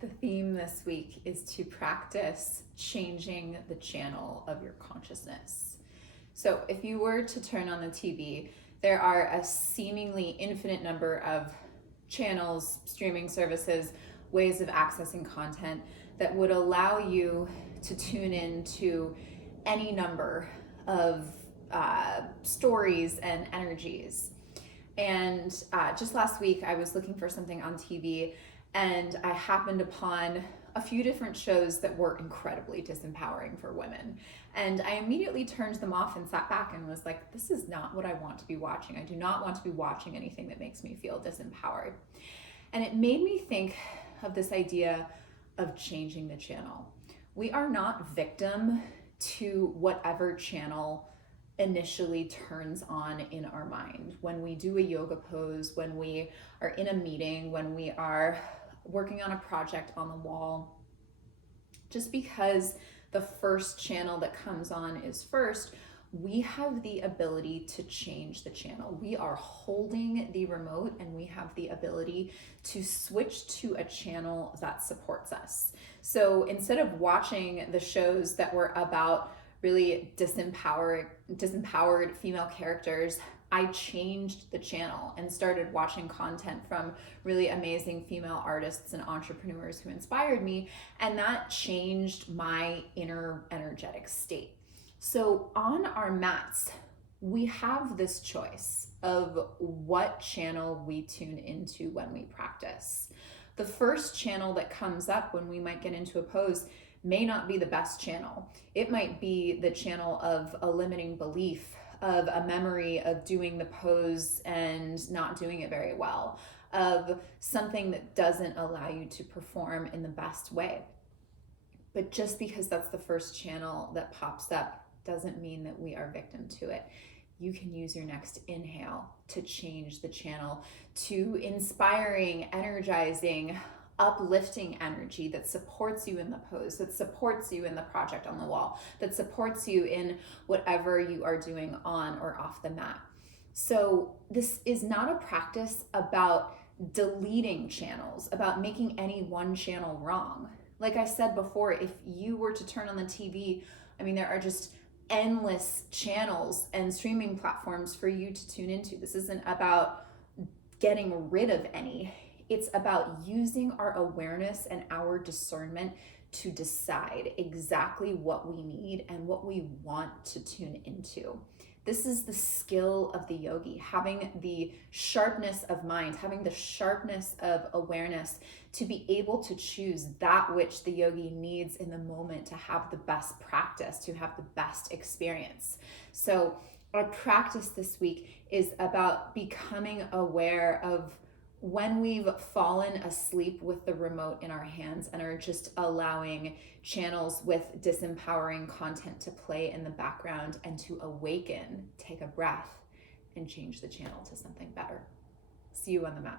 The theme this week is to practice changing the channel of your consciousness. So if you were to turn on the TV, there are a seemingly infinite number of channels, streaming services, ways of accessing content that would allow you to tune in to any number of stories and energies. And just last week, I was looking for something on TV and I happened upon a few different shows that were incredibly disempowering for women. And I immediately turned them off and sat back and was like, this is not what I want to be watching. I do not want to be watching anything that makes me feel disempowered. And it made me think of this idea of changing the channel. We are not victim to whatever channel initially turns on in our mind. When we do a yoga pose, when we are in a meeting, when we are working on a project on the wall, just because the first channel that comes on is first, we have the ability to change the channel. We are holding the remote and we have the ability to switch to a channel that supports us. So instead of watching the shows that were about really disempowered female characters, I changed the channel and started watching content from really amazing female artists and entrepreneurs who inspired me, and that changed my inner energetic state. So on our mats, we have this choice of what channel we tune into when we practice. The first channel that comes up when we might get into a pose may not be the best channel. It might be the channel of a limiting belief, of a memory of doing the pose and not doing it very well, of something that doesn't allow you to perform in the best way. But just because that's the first channel that pops up doesn't mean that we are victim to it. You can use your next inhale to change the channel to inspiring, energizing, uplifting energy that supports you in the pose, that supports you in the project on the wall, that supports you in whatever you are doing on or off the mat. So this is not a practice about deleting channels, about making any one channel wrong. Like I said before, if you were to turn on the TV, there are just endless channels and streaming platforms for you to tune into. This isn't about getting rid of any. It's about using our awareness and our discernment to decide exactly what we need and what we want to tune into. This is the skill of the yogi, having the sharpness of mind, having the sharpness of awareness to be able to choose that which the yogi needs in the moment to have the best practice, to have the best experience. So our practice this week is about becoming aware of when we've fallen asleep with the remote in our hands and are just allowing channels with disempowering content to play in the background, and to awaken, take a breath, and change the channel to something better. See you on the mat.